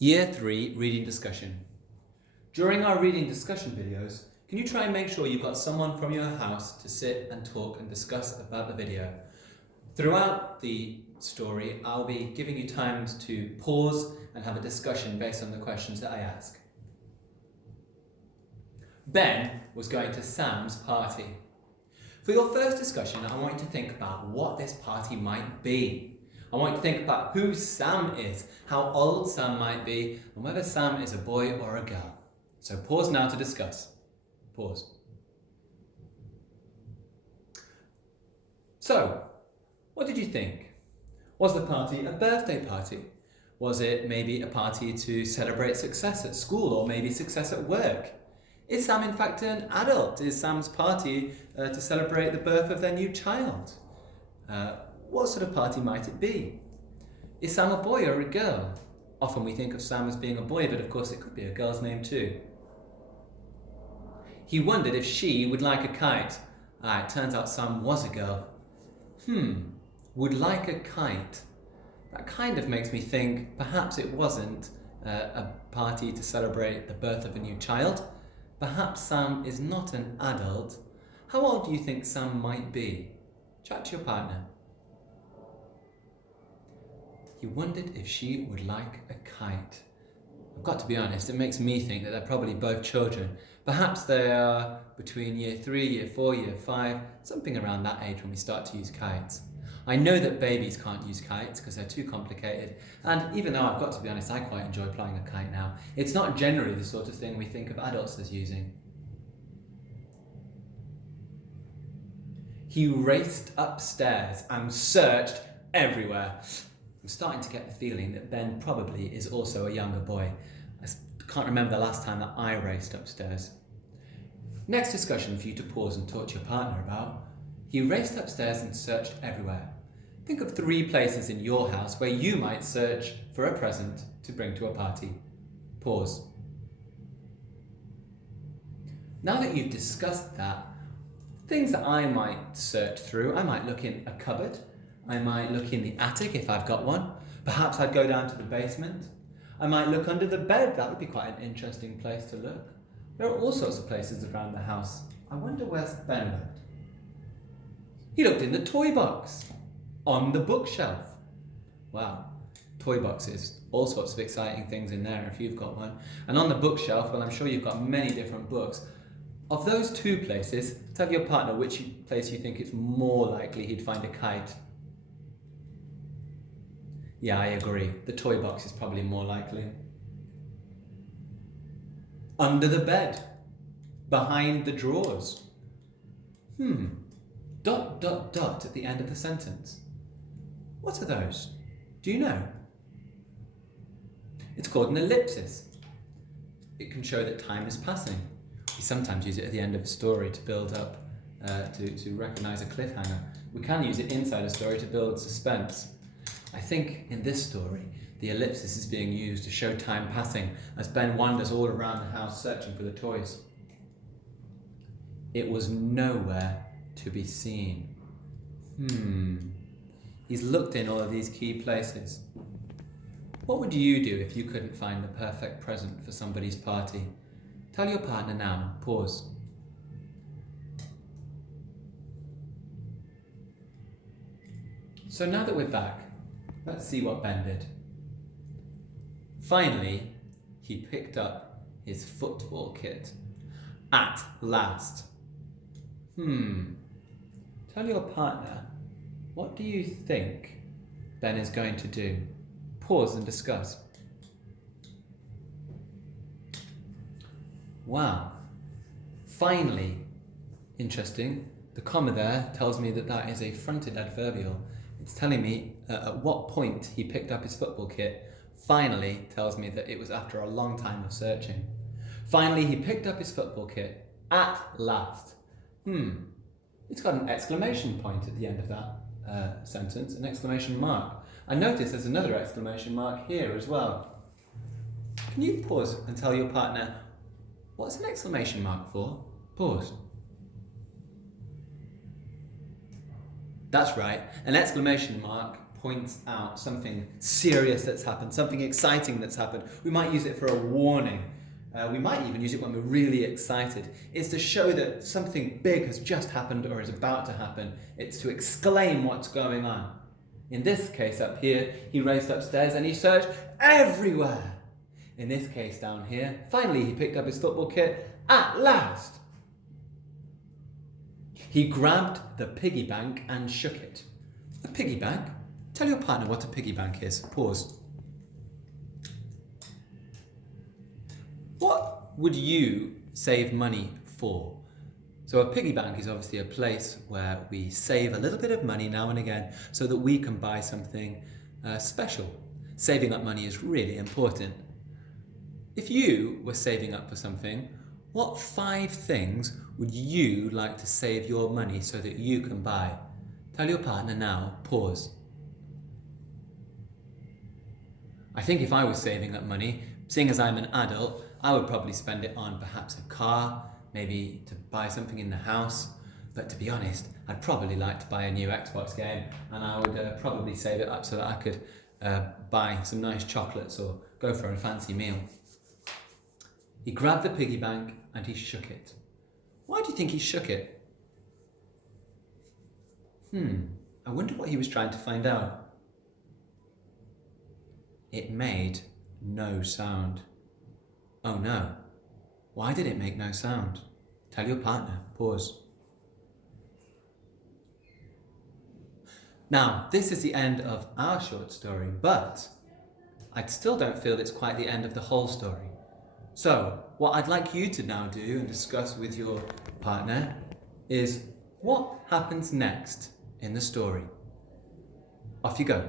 Year 3 reading discussion. During our reading discussion videos, can you try and make sure you've got someone from your house to sit and talk and discuss about the video? Throughout the story, I'll be giving you times to pause and have a discussion based on the questions that I ask. Ben was going to Sam's party. For your first discussion, I want you to think about what this party might be. I want you to think about who Sam is, how old Sam might be, and whether Sam is a boy or a girl. So pause now to discuss. Pause. So, what did you think? Was the party a birthday party? Was it maybe a party to celebrate success at school or maybe success at work? Is Sam in fact an adult? Is Sam's party to celebrate the birth of their new child? What sort of party might it be? Is Sam a boy or a girl? Often we think of Sam as being a boy, but of course it could be a girl's name too. He wondered if she would like a kite. It turns out Sam was a girl. Would like a kite. That kind of makes me think perhaps it wasn't a party to celebrate the birth of a new child. Perhaps Sam is not an adult. How old do you think Sam might be? Chat to your partner. He wondered if she would like a kite. I've got to be honest, it makes me think that they're probably both children. Perhaps they are between year 3, year 4, year 5, something around that age when we start to use kites. I know that babies can't use kites because they're too complicated, and even though I've got to be honest, I quite enjoy flying a kite now. It's not generally the sort of thing we think of adults as using. He raced upstairs and searched everywhere. I'm starting to get the feeling that Ben probably is also a younger boy. I can't remember the last time that I raced upstairs. Next discussion for you to pause and talk to your partner about. He raced upstairs and searched everywhere. Think of 3 places in your house where you might search for a present to bring to a party. Pause. Now that you've discussed that, things that I might search through, I might look in a cupboard. I might look in the attic if I've got one. Perhaps I'd go down to the basement. I might look under the bed. That would be quite an interesting place to look. There are all sorts of places around the house. I wonder where Ben went. He looked in the toy box. On the bookshelf. Wow. Toy boxes. All sorts of exciting things in there if you've got one. And on the bookshelf, well, I'm sure you've got many different books. Of those 2 places, tell your partner which place you think it's more likely he'd find a kite. Yeah, I agree. The toy box is probably more likely. Under the bed. Behind the drawers. Dot, dot, dot at the end of the sentence. What are those? Do you know? It's called an ellipsis. It can show that time is passing. We sometimes use it at the end of a story to build up, to recognise a cliffhanger. We can use it inside a story to build suspense. I think in this story, the ellipsis is being used to show time passing as Ben wanders all around the house searching for the toys. It was nowhere to be seen. He's looked in all of these key places. What would you do if you couldn't find the perfect present for somebody's party? Tell your partner now. Pause. So now that we're back, let's see what Ben did. Finally, he picked up his football kit. At last. Tell your partner, what do you think Ben is going to do? Pause and discuss. Wow. Finally. Interesting. The comma there tells me that that is a fronted adverbial. It's telling me at what point he picked up his football kit. Finally tells me that it was after a long time of searching. Finally, he picked up his football kit. At last. It's got an exclamation point at the end of that sentence, an exclamation mark. I notice there's another exclamation mark here as well. Can you pause and tell your partner, what's an exclamation mark for? Pause. That's right, an exclamation mark points out something serious that's happened, something exciting that's happened. We might use it for a warning. We might even use it when we're really excited. It's to show that something big has just happened or is about to happen. It's to exclaim what's going on. In this case up here, he raced upstairs and he searched everywhere. In this case down here, finally he picked up his football kit at last. He grabbed the piggy bank and shook it. A piggy bank? Tell your partner what a piggy bank is. Pause. What would you save money for? So a piggy bank is obviously a place where we save a little bit of money now and again so that we can buy something special. Saving up money is really important. If you were saving up for something, what 5 things would you like to save your money so that you can buy? Tell your partner now. Pause. I think if I was saving up money, seeing as I'm an adult, I would probably spend it on perhaps a car, maybe to buy something in the house. But to be honest, I'd probably like to buy a new Xbox game, and I would probably save it up so that I could buy some nice chocolates or go for a fancy meal. He grabbed the piggy bank and he shook it. Why do you think he shook it? I wonder what he was trying to find out. It made no sound. Oh no. Why did it make no sound? Tell your partner. Pause. Now, this is the end of our short story, but I still don't feel it's quite the end of the whole story. So, what I'd like you to now do and discuss with your partner is what happens next in the story. Off you go.